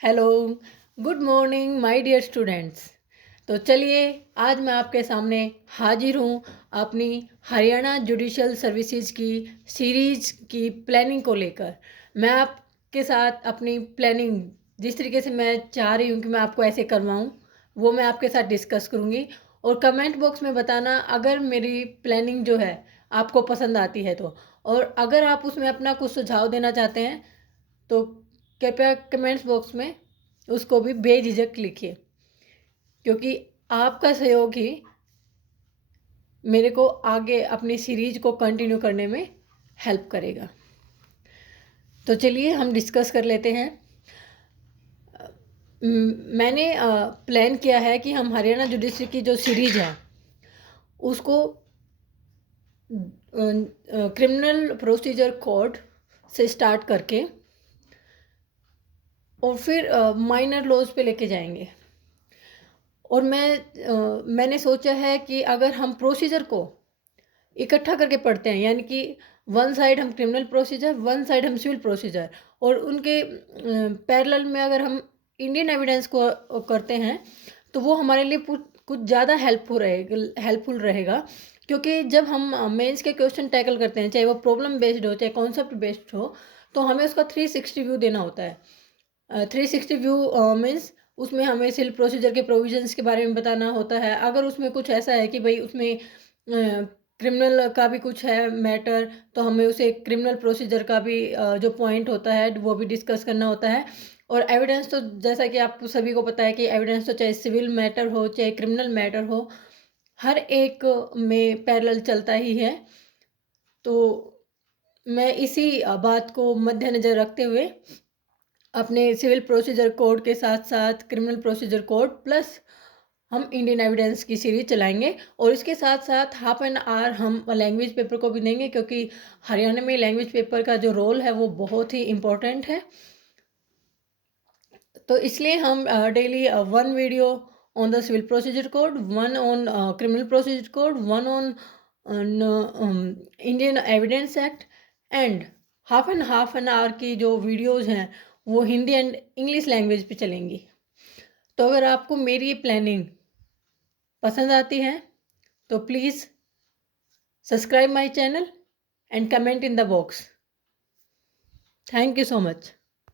Hello, good morning my dear students. तो चलिए आज मैं आपके सामने हाजिर हूँ अपनी हरियाणा जुडिशल सर्विसेज की सीरीज की प्लानिंग को लेकर। मैं आपके साथ अपनी प्लानिंग जिस तरीके से मैं चाह रही हूँ कि मैं आपको ऐसे करवाऊँ, वो मैं आपके साथ डिस्कस करूँगी। और कमेंट बॉक्स में बताना अगर मेरी प्लानिंग जो है आपको पसंद आती है तो। और अगर आप उसमें अपना कुछ सुझाव देना चाहते हैं तो कृपया कमेंट्स बॉक्स में उसको भी बेझिझक लिखिए, क्योंकि आपका सहयोग ही मेरे को आगे अपनी सीरीज को कंटिन्यू करने में हेल्प करेगा। तो चलिए हम डिस्कस कर लेते हैं। मैंने प्लान किया है कि हम हरियाणा जुडिशरी की जो सीरीज है उसको क्रिमिनल प्रोसीजर कोड से स्टार्ट करके और फिर माइनर लॉज पे लेके जाएंगे। और मैंने सोचा है कि अगर हम प्रोसीजर को इकट्ठा करके पढ़ते हैं, यानी कि वन साइड हम क्रिमिनल प्रोसीजर, वन साइड हम सिविल प्रोसीजर, और उनके पैरेलल में अगर हम इंडियन एविडेंस को करते हैं तो वो हमारे लिए कुछ ज़्यादा हेल्पफुल रहेगा। क्योंकि जब हम मेंस के क्वेश्चन टैकल करते हैं, चाहे वो प्रॉब्लम बेस्ड हो चाहे कॉन्सेप्ट बेस्ड हो, तो हमें उसका 360 व्यू देना होता है। 360 व्यू मीन्स उसमें हमें सिविल प्रोसीजर के प्रोविजंस के बारे में बताना होता है। अगर उसमें कुछ ऐसा है कि भाई उसमें क्रिमिनल का भी कुछ है मैटर, तो हमें उसे क्रिमिनल प्रोसीजर का भी जो पॉइंट होता है वो भी डिस्कस करना होता है। और एविडेंस तो जैसा कि आप सभी को पता है कि एविडेंस तो चाहे सिविल मैटर हो चाहे क्रिमिनल मैटर हो, हर एक में पैरेलल चलता ही है। तो मैं इसी बात को मद्देनज़र रखते हुए अपने सिविल प्रोसीजर कोड के साथ साथ क्रिमिनल प्रोसीजर कोड प्लस हम इंडियन एविडेंस की सीरीज चलाएंगे। और इसके साथ साथ हाफ एन आवर हम लैंग्वेज पेपर को भी देंगे, क्योंकि हरियाणा में लैंग्वेज पेपर का जो रोल है वो बहुत ही इम्पोर्टेंट है। तो इसलिए हम daily one video on the civil procedure code, one on criminal procedure code, one on Indian evidence act, and half an hour की जो वीडियोस हैं वो हिंदी एंड इंग्लिश लैंग्वेज पे चलेंगी। तो अगर आपको मेरी ये प्लानिंग पसंद आती है तो please subscribe my channel and comment in the box. Thank you so much.